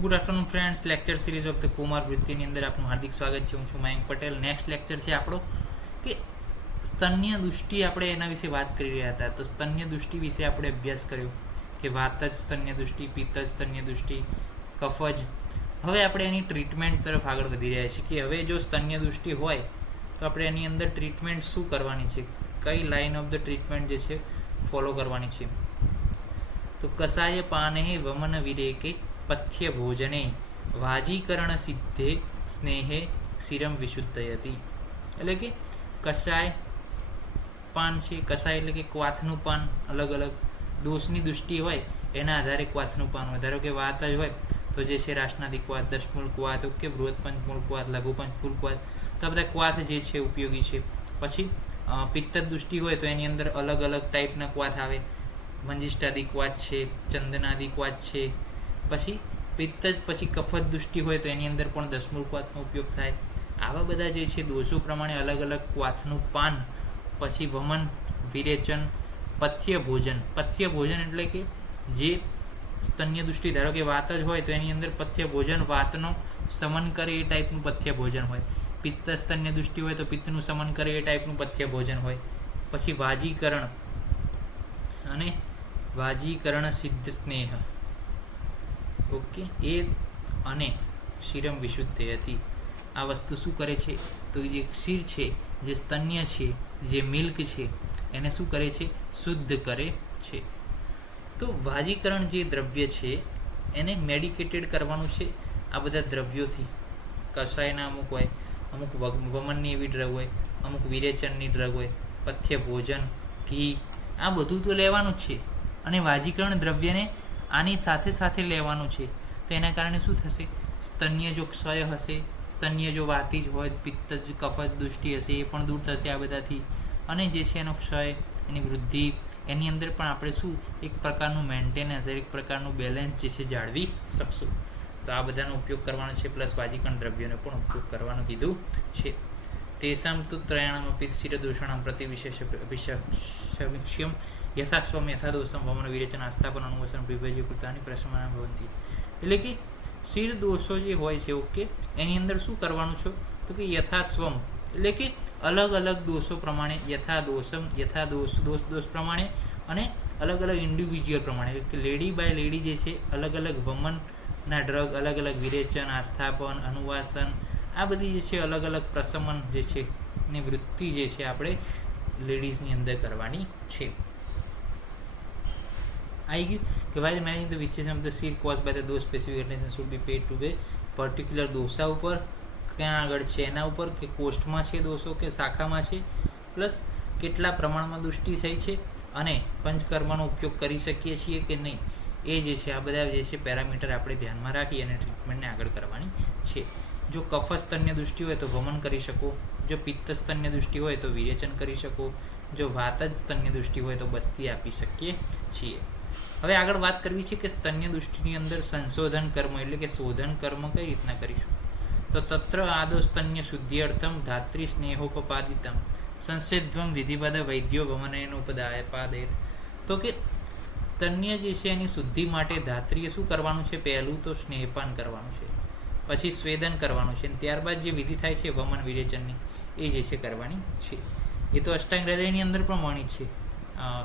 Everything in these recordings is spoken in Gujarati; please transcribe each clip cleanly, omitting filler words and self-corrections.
Good afternoon friends, lecture series of the Kumar વૃત્તિની અંદર આપનું હાર્દિક સ્વાગત છે. હું છું મયંક પટેલ. નેક્સ્ટ લેક્ચર છે આપણો કે સ્તન્ય દૃષ્ટિ. આપણે એના વિશે વાત કરી રહ્યા હતા. તો સ્તન્ય દૃષ્ટિ વિશે આપણે અભ્યાસ કર્યો કે વાતજ સ્તન્ય દૃષ્ટિ, પિત્તજ સ્તન્ય દૃષ્ટિ, કફજ. હવે આપણે એની ટ્રીટમેન્ટ તરફ આગળ વધી રહ્યા છીએ કે હવે જો સ્તન્ય દૃષ્ટિ હોય તો આપણે એની અંદર ટ્રીટમેન્ટ શું કરવાની છે, કઈ લાઇન ઓફ ધ ટ્રીટમેન્ટ જે છે ફોલો કરવાની છે. તો કસાય પાને વમન વિરેકે પથ્ય ભોજને વાજીકરણ સિદ્ધે સ્નેહે ક્ષીરમ વિશુદ્ધયતી. એટલે કે કસાય પાન છે, કસાય એટલે કે ક્વાથનું પાન, અલગ અલગ દોષની દૃષ્ટિ હોય એના આધારે ક્વાથનું પાન હોય. ધારો કે વાત જ હોય તો જે છે રાસનાદિક ક્વાથ, દશમૂળ ક્વાથ, ઓકે, બૃહદ પંચમૂળ ક્વાથ, લઘુ પંચમૂળ ક્વાથ, તો આ બધા ક્વાથ જે છે ઉપયોગી છે. પછી પિત્ત દૃષ્ટિ હોય તો એની અંદર અલગ અલગ ટાઈપના ક્વાથ આવે. મંજિષ્ટાદિ ક્વાથ છે, ચંદનાદિ ક્વાથ છે. પછી પિત્ત જ પછી કફત દૃષ્ટિ હોય તો એની અંદર પણ દશમૂળ ક્વાથનો ઉપયોગ થાય. આવા બધા જે છે દોષો પ્રમાણે અલગ અલગ ક્વાથનું પાન, પછી વમન, વિરેચન, પથ્ય ભોજન. પથ્ય ભોજન એટલે કે જે સ્તન્ય દૃષ્ટિ, ધારો કે વાત જ હોય તો એની અંદર પથ્ય ભોજન વાતનો સમન કરે એ ટાઈપનું પથ્ય ભોજન હોય. પિત્ત સ્તન્ય દૃષ્ટિ હોય તો પિત્તનું સમન કરે એ ટાઈપનું પથ્ય ભોજન હોય. પછી વાજીકરણ અને વાજીકરણ સિદ્ધ સ્નેહ, ઓકે, એ અને ક્ષીરમ વિશુદ્ધ હતી. આ વસ્તુ શું કરે છે તો જે ક્ષીર છે, જે સ્તન્ય છે, જે મિલ્ક છે, એને શું કરે છે? શુદ્ધ કરે છે. તો વાજીકરણ જે દ્રવ્ય છે એને મેડિકેટેડ કરવાનું છે આ બધા દ્રવ્યોથી. કષાયના અમુક હોય, અમુક વમનની એવી ડ્રગ હોય, અમુક વિરેચનની ડ્રગ હોય, પથ્ય ભોજન, ઘી, આ બધું તો લેવાનું જ છે. અને વાજીકરણ દ્રવ્યને આની સાથે સાથે લેવાનું છે. તો એના કારણે શું થશે? સ્તન્ય જો ક્ષય હશે, સ્તન્ય જો વાતી જ હોય, પિત્ત જ કફત દૃષ્ટિ હશે, એ પણ દૂર થશે આ બધાથી. અને જે છે એનો ક્ષય, એની વૃદ્ધિ, એની અંદર પણ આપણે શું એક પ્રકારનું મેન્ટેનન્સ, એક પ્રકારનું બેલેન્સ જે છે જાળવી શકશું. તો આ બધાનો ઉપયોગ કરવાનો છે. પ્લસ વાજીકરણ દ્રવ્યોનો પણ ઉપયોગ કરવાનું કીધું છે. તેષામ તુ ત્રયાણમ અપી શિરદૂષણમ પ્રતિ વિશેષ યથાસ્વમ યથાદોષમ વમન વિરેચન આસ્થાપન અનુવસન વિભજ્ય કૃતાની પ્રસમાના ભવંતી. એટલે કે શિર દોષો જે હોય છે, ઓકે, એની અંદર શું કરવાનું છે તો કે યથાસ્વમ એટલે કે અલગ અલગ દોષો પ્રમાણે, દોષ પ્રમાણે અને અલગ અલગ ઇન્ડિવિજ્યુઅલ પ્રમાણે, કે લેડી બાય લેડી જે છે અલગ અલગ વમનના ડ્રગ, અલગ અલગ વિરેચન, આસ્થાપન, અનુવાસન, આ બધી જે છે અલગ અલગ પ્રશમન જે છે એની વૃત્તિ જે છે આપણે લેડીઝની અંદર કરવાની છે. આવી ગયું કે while managing the visitation of the seed caused by the those specific attention should be paid to the particular દોષા ઉપર, ક્યાં આગળ છે એના ઉપર, કે કોષ્ઠમાં છે દોષો કે શાખામાં છે, પ્લસ કેટલા પ્રમાણમાં દૃષ્ટિ થઈ છે, અને પંચકર્મનો ઉપયોગ કરી શકીએ છીએ કે નહીં, એ જે છે આ બધા જે છે પેરામીટર આપણે ધ્યાનમાં રાખી અને ટ્રીટમેન્ટને આગળ કરવાની છે. જો કફ સ્તન્ય દૃષ્ટિ હોય તો વમન કરી શકો, જો પિત્ત સ્તન્ય દૃષ્ટિ હોય તો વિરેચન કરી શકો, જો વાત જ સ્તન્ય દૃષ્ટિ હોય તો બસ્તી આપી શકીએ છીએ. હવે આગળ વાત કરવી છે કે સ્તન્ય દૃષ્ટિની અંદર સંશોધન કર્મ એટલે કે શોધન કર્મ કઈ રીતના કરીશું. તો તત્ર આદો સ્તન્ય શુદ્ધિઅર્થમ ધાત્રી સ્નેહોપપાદિતમ સંસિદ્ધમ વિધિવદ વૈદ્યો વમનોપદાયપાદેત. તો કે સ્તન્ય જે છે એની શુદ્ધિ માટે ધાત્રીએ શું કરવાનું છે? પહેલું તો સ્નેહપાન કરવાનું છે, પછી સ્વેદન કરવાનું છે, અને ત્યારબાદ જે વિધિ થાય છે વમન વિરેચનની, એ જે છે કરવાની છે. એ તો અષ્ટાંગ હૃદયની અંદર પણ વર્ણિત છે,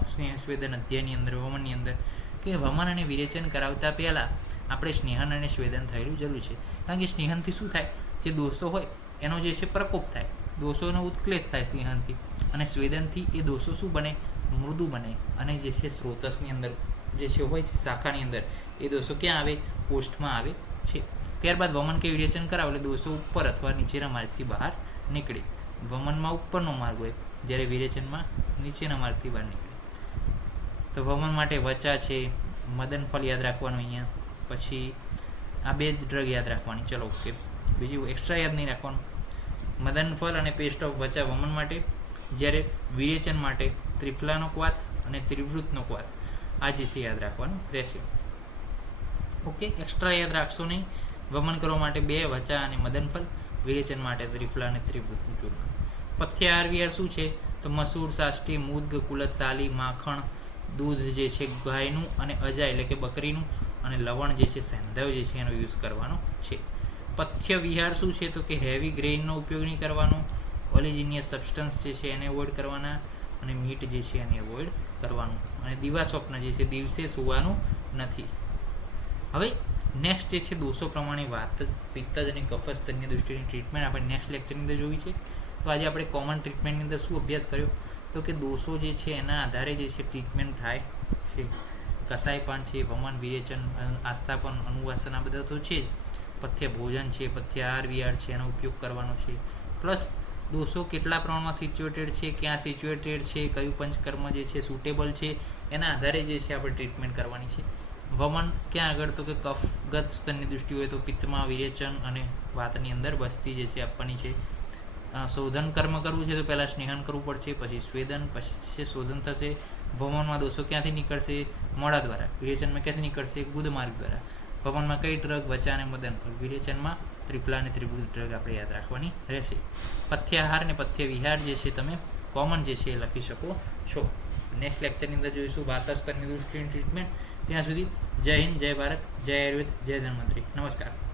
સ્નેહ સ્વેદન અધ્યાયની અંદર, વમનની અંદર, કે વમન અને વિરેચન કરાવતા પહેલાં આપણે સ્નેહન અને સ્વેદન થયેલું જરૂર છે. કારણ કે સ્નેહનથી શું થાય? જે દોષો હોય એનો જે છે પ્રકોપ થાય, દોષોનો ઉત્ક્લેશ થાય સ્નેહનથી, અને સ્વેદનથી એ દોષો શું બને? મૃદુ બને. અને જે છે સ્રોતસની અંદર જે છે હોય છે શાખાની અંદર, એ દોષો ક્યાં આવે? કોષ્ઠમાં આવે છે. ત્યારબાદ વમન કે વિરેચન કરાવો એટલે દોષો ઉપર અથવા નીચેના માર્ગથી બહાર નીકળે. વમનમાં ઉપરનો માર્ગ હોય, જ્યારે વિરેચનમાં નીચેના માર્ગથી બહાર નીકળે. તો વમન માટે વચા છે, મદન ફળ યાદ રાખવાનું અહીંયા, પછી આ બે જ ડ્રગ યાદ રાખવાની. ચલો, ઓકે, બીજું એક્સ્ટ્રા યાદ નહીં રાખવાનું. મદન ફળ અને પેસ્ટ ઓફ વચા વમન માટે, જ્યારે વિરેચન માટે ત્રિફલાનો ક્વાથ અને ત્રિવૃતનો ક્વાથ, આ જે છે યાદ રાખવાનું રહેશે. ઓકે, એક્સ્ટ્રા યાદ રાખશો નહીં. વમન કરવા માટે 2 વચા અને મદન ફળ, વિરેચન માટે ત્રિફલા અને ત્રિવૃતનું ચૂર્ણ. પથ્ય આહાર વિહાર શું છે? તો મસૂર, સાષ્ટી, મૂદગ, કુલત, સાલી, માખણ, દૂધ જે છે ગાયનું અને અજા એટલે કે બકરીનું, અને લવણ જે છે સેંધવ જે છે એનો યુઝ કરવાનો છે. પથ્ય વિહાર શું છે તો કે હેવી ગ્રેઇનનો ઉપયોગ નહીં કરવાનો, ઓલિજિનિયસ સબસ્ટન્સ જે છે એને અવોઇડ કરવાના, અને મીટ જે છે એને અવોઇડ કરવાનું, અને દિવા સ્વપ્ન જે છે દિવસે સુવાનું નથી. હવે નેક્સ્ટ જે છે દોષો પ્રમાણે પિત્તજ અને કફ સ્તનની દૃષ્ટિની ટ્રીટમેન્ટ આપણે નેક્સ્ટ લેક્ચરની અંદર જોઈ છે. તો આજે આપણે કોમન ટ્રીટમેન્ટની અંદર શું અભ્યાસ કર્યો તો કે દોષો જે છે એના આધારે જે છે ટ્રીટમેન્ટ થાય છે. કસાયપાન છે, વમન, વિરેચન, આસ્થાપન, અનુવાસન આ બધા તો છે જ. પથ્ય ભોજન છે, પથ્ય આહાર વિહાર છે એનો ઉપયોગ કરવાનો છે. પ્લસ દોષો કેટલા પ્રમાણમાં સિચ્યુએટેડ છે, ક્યાં સિચ્યુએટેડ છે, કયું પંચકર્મ જે છે સુટેબલ છે એના આધારે જે છે આપણે ટ્રીટમેન્ટ કરવાની છે. વમન ક્યાં આગળ તો કે કફગત સ્તનની દૃષ્ટિ હોય તો પિત્તમાં વિરેચન અને વાતની અંદર બસ્તી જે છે આપવાની છે. શોધન કર્મ કરવું છે તો પહેલાં સ્નેહન કરવું પડશે, પછી સ્વેદન, પછી શોધન થશે. વમનમાં દોષો ક્યાંથી નીકળશે? મોડા દ્વારા. વિરેચનમાં ક્યાંથી નીકળશે? ગુદ માર્ગ દ્વારા. વમનમાં કઈ ડ્રગ? વચા અને મદન. વિરેચનમાં ત્રિફલા અને ત્રિભુજ ડ્રગ આપણે યાદ રાખવાની રહેશે. પથ્યાહાર અને પથ્ય વિહાર જે છે તમે કોમન જે છે એ લખી શકો છો. નેક્સ્ટ લેક્ચરની અંદર જોઈશું વાતસ્તરની દૃષ્ટિની ટ્રીટમેન્ટ. ત્યાં સુધી જય હિન્દ, જય ભારત, જય આયુર્વેદ, જય ધન્વંતરી. નમસ્કાર.